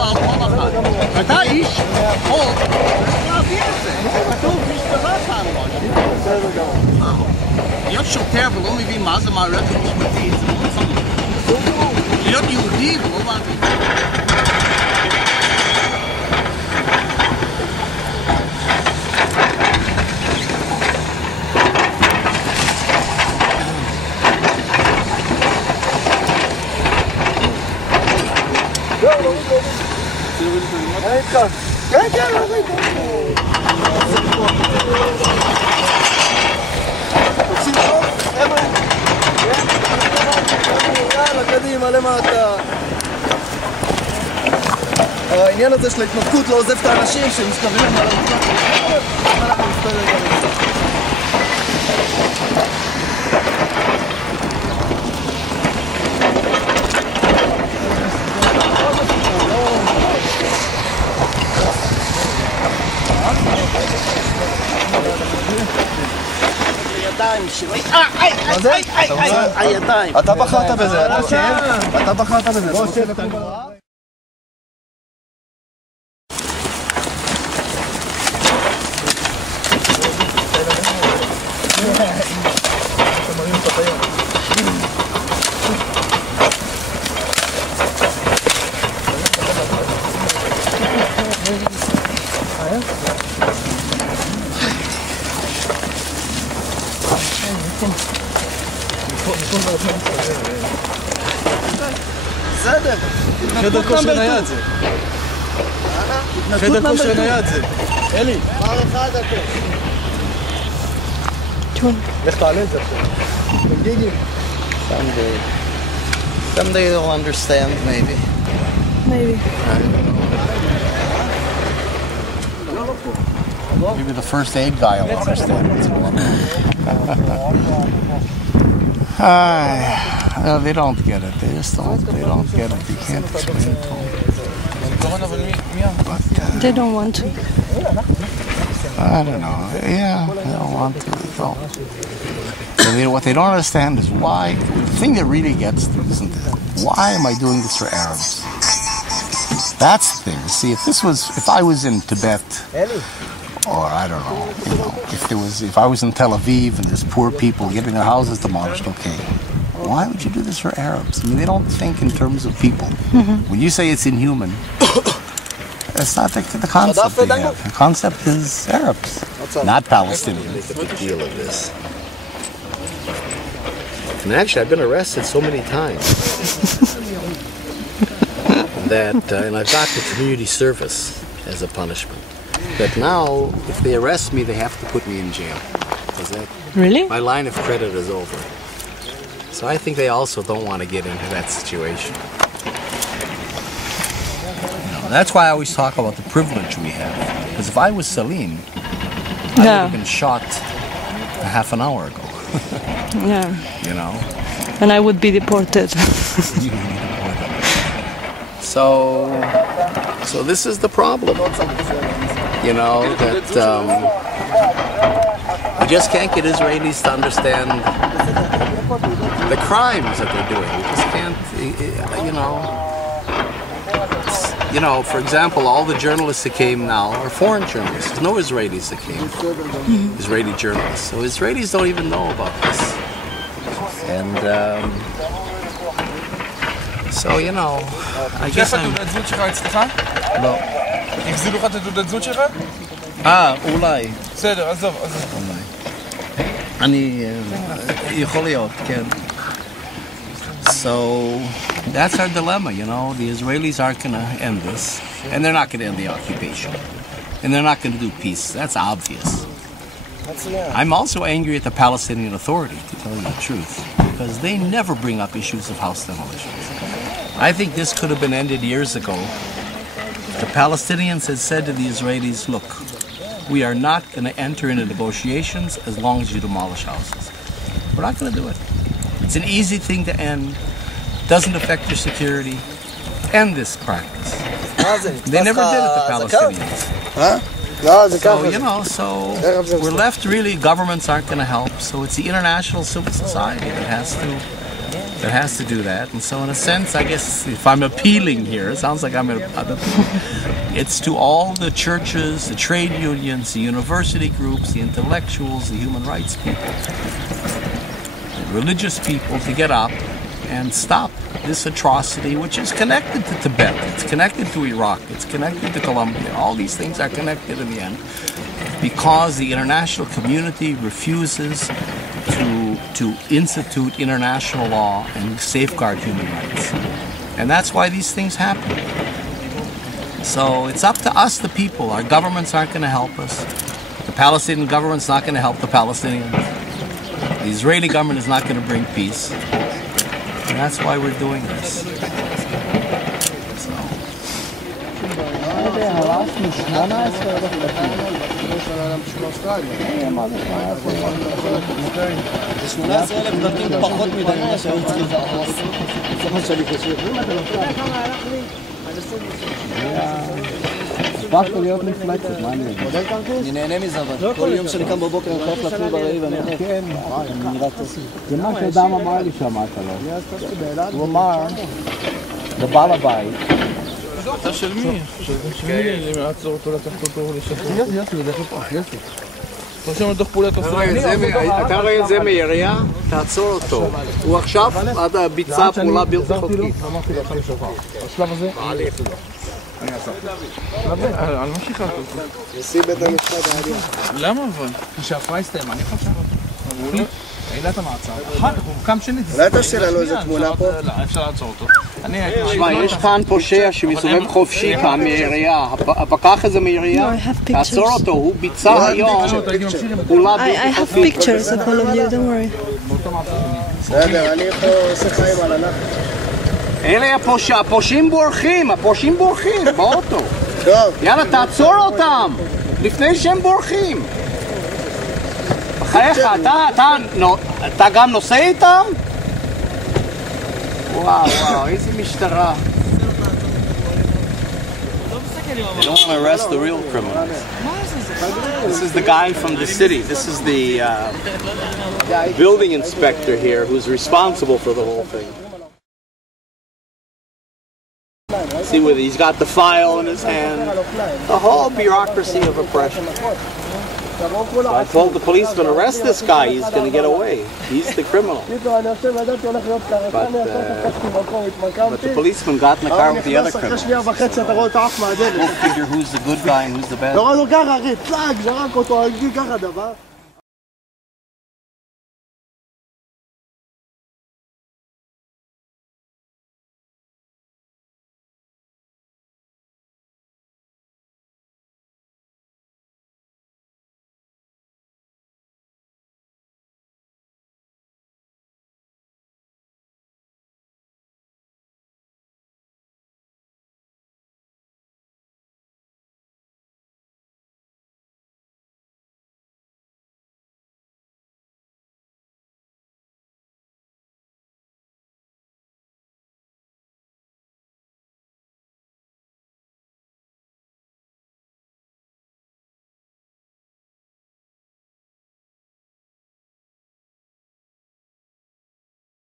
על כל אחד. אתה איש יכול להביא את זה. כתוב, איש דבר פעם לא. להיות שוטר ולא מבין מה זה מערכת משפטית, זה לא נכון. להיות יהודי ולא להבין. כן, כן, לא ראית. תוציא טוב, חבר'ה. יאללה, קדימה, למטה. העניין הזה של ההתנתקות לא עוזב את האנשים שמסתובבים על הרצפה. אנחנו נסתכל על הרצפה. הידיים. אתה בחרת בזה, אתה שב. אתה בחרת בזה. בוא שב. בסדר. חדר כושר נייד זה. חדר כושר נייד זה. אלי. מה אחד אתם? לך תעלה את זה עכשיו. גיגי. Someday they'll understand, maybe. Maybe. Maybe the first aid guy will understand what's going on. They don't get it. They just don't. They don't get it. You can't explain it to them. But, They don't want to. I don't know. Yeah, they don't want to. They don't. What they don't understand is why. The thing that really gets them, isn't it? Why am I doing this for Arabs? That's the thing. See, if I was in Tibet, or I don't know, if I was in Tel Aviv and there's poor people getting their houses demolished, okay. Why would you do this for Arabs? I mean, they don't think in terms of people. When you say it's inhuman, it's not the concept they have. The concept is Arabs, not Palestinians. Make a big deal of this. And actually, I've been arrested so many times that, and I've got the community service as a punishment. That now, if they arrest me, they have to put me in jail. Really? My line of credit is over. So I think they also don't want to get into that situation. That's why I always talk about the privilege we have. Because if I was Salim, I would have been shot a half an hour ago. Yeah. You know? And I would be deported. So this is the problem. You know, that we just can't get Israelis to understand the crimes that they're doing. We just can't, you know, for example, all the journalists that came now are foreign journalists. There's no Israelis that came. Israeli journalists. So Israelis don't even know about this. And so, you know, I guess I'm... לא. החזירו לך את תעודת זהות שלך? אולי. בסדר, עזוב. אני... יכול להיות, כן. So, that's our dilemma, you know. The Israelis aren't going to end this. And they're not going to end the occupation. And they're not going to do peace. That's obvious. I'm also angry at the Palestinian Authority, to tell you the truth. Because they never bring up issues of house demolitions. I think this could have been ended years ago. The Palestinians had said to the Israelis, look, we are not going to enter into negotiations as long as you demolish houses. We're not going to do it. It's an easy thing to end. Doesn't affect your security. End this practice. They never did it, the Palestinians. So, you know, we're left really, governments aren't going to help. So it's the international civil society that has to that has to do that. And so in a sense, I guess if I'm appealing here, it sounds like it's to all the churches, the trade unions, the university groups, the intellectuals, the human rights people, the religious people to get up and stop this atrocity, which is connected to Tibet, it's connected to Iraq, it's connected to Colombia. All these things are connected in the end because the international community refuses to institute international law and safeguard human rights. And that's why these things happen. So it's up to us, the people. Our governments aren't going to help us. The Palestinian government's not going to help the Palestinians. The Israeli government is not going to bring peace. And that's why we're doing this. הפכת להיות מפלצת, מה אני אגיד? אני נהנה מזה, אבל כל יום שאני קם בבוקר אני חייב לקום בראי ואני אומר כן, אני נראה טוב. זה מה שאדם אמר לי שמעת לו. הוא אמר, בבעל הבית. אתה של מי? של מי? אני מעצור אותו לקחת אותו לשחרר. יוסי, הוא דרך פה, יוסי. חושב על דוח פעולת עושה. אתה רואה את זה מהעירייה? תעצור אותו. הוא עכשיו ביצע פעולה בלתי חוקית. אמרתי לך לשחרר. השלב הזה? אני אעשה. על מה שחררת אותו? נשיא בית המשפט העליון. למה אבל? כשהפרה הסתיימה, אני חושב. אמרו לי? עילת המעצר. אחר כך הוא קם שנית. אולי תעשי לנו איזה תמונה פה? לא, אפשר לעצור אותו. תשמע, יש כאן פושע שמסובב חופשי כאן מהעירייה. הפקח הזה מהעירייה, תעצור אותו, הוא ביצע היום פעולה בלתי I have חוקית. pictures of all of you, don't worry. בסדר, אני פה עושה חיים על ענף. אלה הפושעים בורחים, באוטו. טוב. יאללה, תעצור אותם, לפני שהם בורחים. בחייך, אתה גם נוסע איתם? וואו, איזה משטרה. They don't want to arrest the real criminals. This is the guy from the city. This is the building inspector here who's responsible for the whole thing. See, he's got the file in his hand. The whole bureaucracy of oppression. I told the policeman, arrest this guy, he's going to get away. He's the criminal. But the policeman got in the car with the other criminals. We'll figure who's the good guy and who's the bad guy.